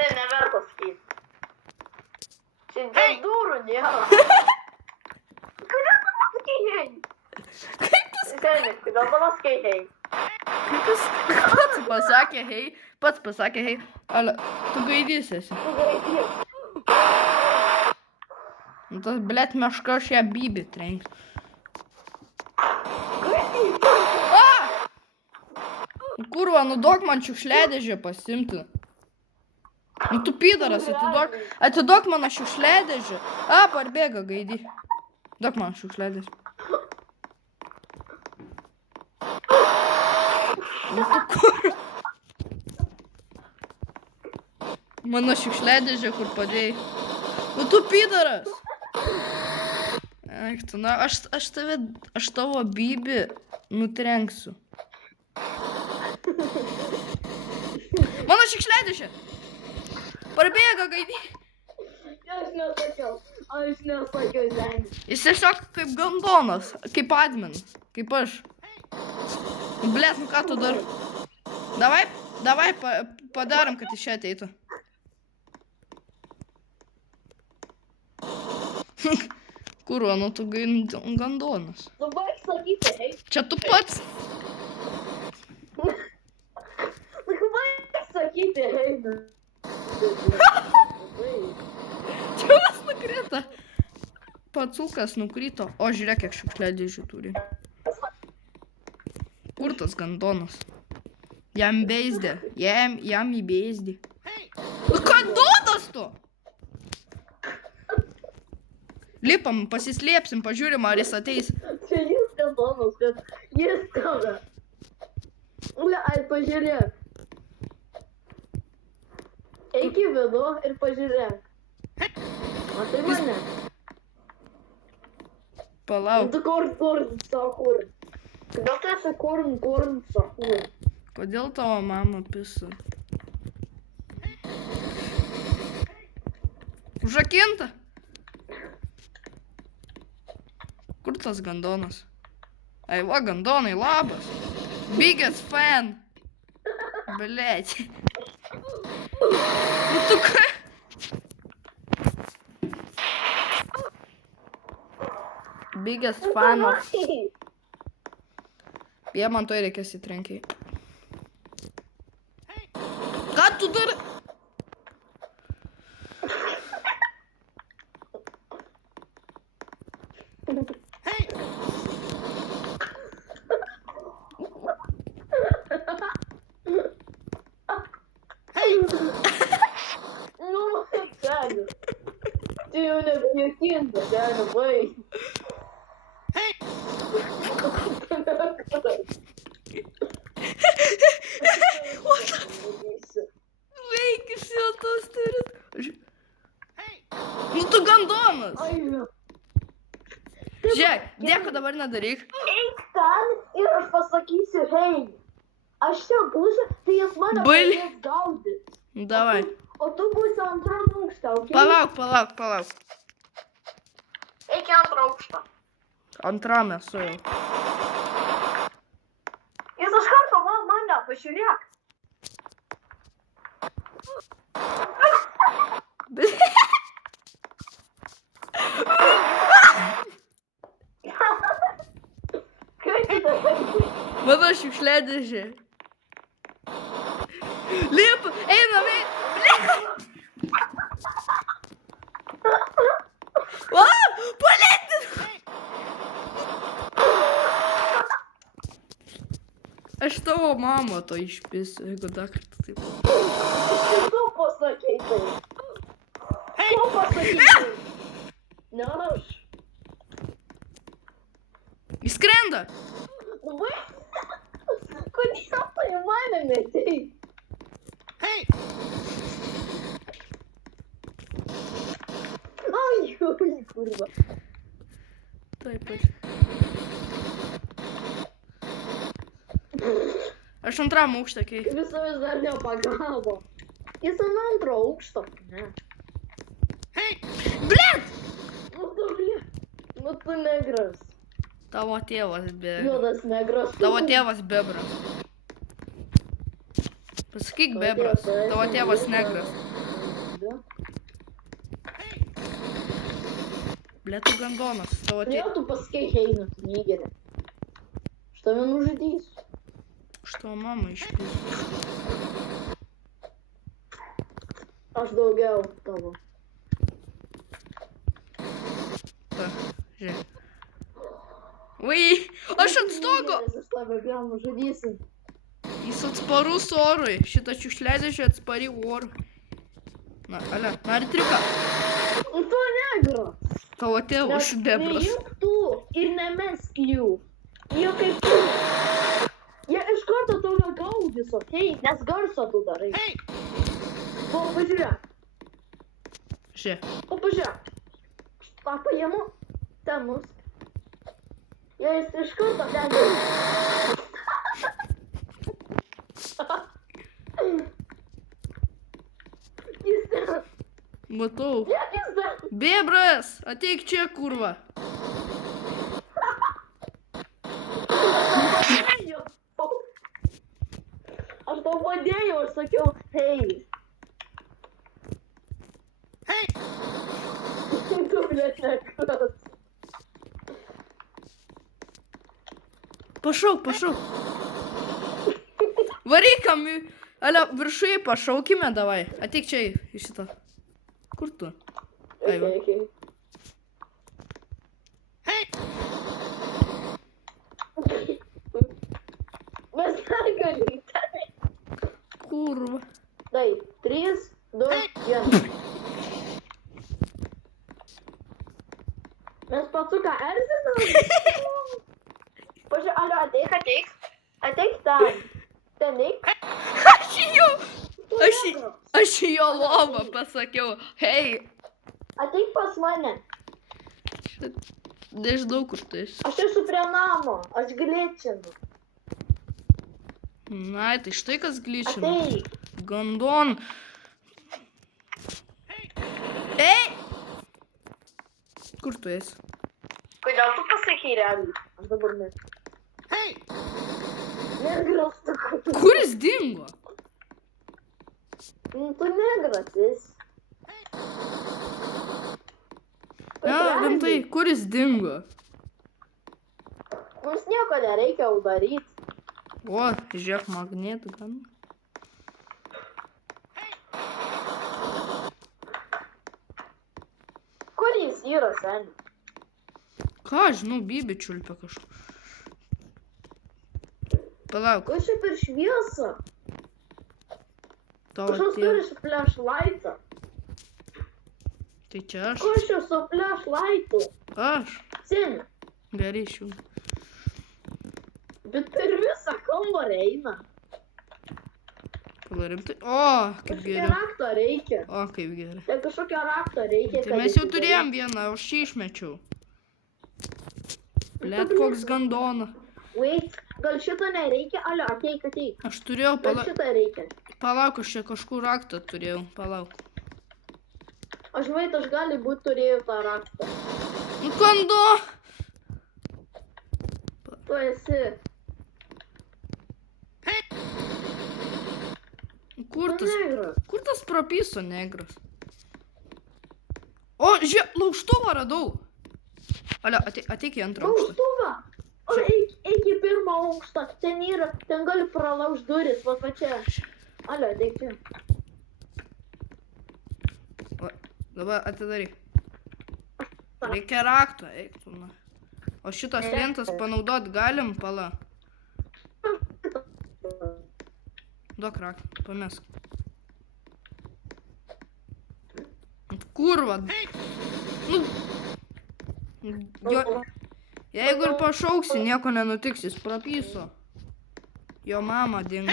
Tai neverta sakyti. Šiandien durų nėra. Kodėl tu pasakei hei? Kaip jis? Seniai, kodėl tu pasakei hei? Kaip jis pats pasakė hei? Pats pasakė hei. Ale, tu gaidys esi. Tu gaidys. Nu tas, blėt, meška aš ją bybį trenksiu. Gaidys. Kurva, nu duok man šiukšliadėžę pasimti. Nu tu pydaras, atiduok mano šiukšliadėžę. Parbėga gaidį. Duok man šiukšliadėžę. Nu tu kur? Mano šiukšliadėžė kur padėjai. Nu tu pydaras. Eik tu, na, aš tavo bybį nutrenksiu. Mano šiukšliadėžė. Parbėga gaidį. Aš nesakiau, seniai. Jis tiesiog kaip gandonas, kaip admin, kaip aš. Blėt, nu ką tu dar? Davai padarom, kad iš čia ateitų. Kurva, nu tu gandonas. Tu baig sakyti, hei. Čia tu pats. Tu baig sakyti, hei. Čiūlas nukrito. Pacukas nukrito. O žiūrėk, kiek šiukšliadėžių turi. Kur tas gandonas? Jam beisdė. Jam į beisdį. Gandonas tu! Lipam, pasislėpsim, pažiūrim, ar jis ateis. Čia jis gandonas, kad jis tave. Ai, pažiūrėk. Eik į vidų ir pažiūrėk. Matai mane? Palauk. Tu kur, sahur. Kodėl tu esi kur, sahur? Kodėl tavo mama pisa? Užrakinta? Kur tas gandonas? Ai, va, gandonai, labas. Biggest fan. Blėt. Nu tu ką? Biggest fan of... Jie man to reikės įtrenkiai. Ką tu dar? Nu, seniai. Tai jau nebejuokinga, seniai, baig. Veik iš jo tos turit. Nu tu gandonas. Žiūrėk, nieko dabar nedaryk. Eik ten ir aš pasakysiu, hei. Aš čia būsiu, tai jis mane pradės gaudyt. Davai. O tu būsi antram aukšte, okei? Palauk. Eik į antrą aukštą. Antram esu jau. Jis iš karto mane, pažiūrėk. Kaip tu dabar? Mano šiukšliadėžė. Lip, einam. Palėti! Aš tavo mamą to išpisiu, jeigu dar kartą taip. Tu pasakei tai. Tu pasakei tai. Ne aš. Jis skrenda. Kodėl tu į mane metei? Ai, kurva. Taip. Aš antram aukšte, kai. Vis dar nepagavo. Jis ant antro aukšto. Ne. Blet! Nu tu negras. Tavo tėvas bebras. Juodas negras. Tavo tėvas bebras. Pasakyk bebras. Tavo tėvas negras. Blet, tu gandonas. Tavo tie... Kodėl tu pasakei Heinu, tu negeri? Aš tave nužudysiu. Aš tavo mamą išpilsiu. Aš daugiau tavo. Ta, žiūrėk. Vai, aš ant stogo. Aš tave vėl nužudysiu. Jis atsparus orui. Šitą šiukšliadėžę atspari orui. Na, ale, nori triuką? Tu negras. Tavo tėvas debras. Nejuk tu ir nemesk jų. Jie kaip tu. Jie iš karto tave gaudys, okei? Nes garso tu darai. O, pažiūrėk. Žiūrėk. O, pažiūrėk. Ką paimu? Ten mus. Jie iš karto gaudys. Jis ten. Matau. Jis ten. Bebras, ateik čia, kurva. Aš tau padėjau, aš sakiau, hei. Tu, blėt, nekras. Pašauk, pašauk. Varykam, ale viršuje pašaukime, davai. Ateik čia į šitą. Kur tu? Ai, va. Okay. Mes negalim. Kurva. Tai, 3, 2, 1. Mes pasuką erzinam. Pažiūrėjau, alio, ateik. Ateik ten. Ten eik. Aš į jo lovą pasakiau. Hei. Ateik pas mane. Nežinau, kur tu esi. Aš esu prie namo. Aš glėčinu. Na, tai štai kas glitchina. Ateik. Gandon. Ei! Kur tu esi? Kodėl tu pasakai realiai? Aš dabar ne. Negras tu. Kur jis dingo? Tu negras esi. Ne, rimtai, kur jis dingo? Mums nieko nereikia jau daryti. O, žiūrėk, magnetų gan. Kur jis yra, seni? Ką, žinau, bybį čiulpia kažką. Palauk, Kas čia per šviesą? tavo Kažkas tėvas. turi su flashlightą. Tai čia aš. Kas čia su flashlightu? Aš. Seni, Gerai, šių. bet per visą kambarį eina. Pala rimtai. O, kaip Kažkokią gerai. raktą reikia. O, kaip gerai. Tai kažkokią raktą reikia. Tai mes jau turėjom vieną, aš šį išmečiau. Blet, koks gandona. Wait, gal šito nereikia? Alio, ateik. Aš turėjau, Gal šito reikia? palauk, aš čia kažkur raktą turėjau, palauk. Aš vait, aš gali būti turėjau tą raktą. Nu, gando! Tu esi. Kur Tu tas, negras. kur tas prapiso negras? O, žiūrėk, laužtuvą radau. Alio, ateik į antrą aukštą. Laužtuvą. O eik į pirmą aukštą. Ten yra, ten gali pralaužt duris, va čia. Alio, ateik čia. Va, dabar atidaryk. Reikia rakto, eik tu. Na. O šitas lentas panaudot galim, pala. Duok raktą, pamesk. Kurva. Nu. Jo, jeigu ir pašauksi, nieko nenutiks, jis prapiso. Jo mama dingo.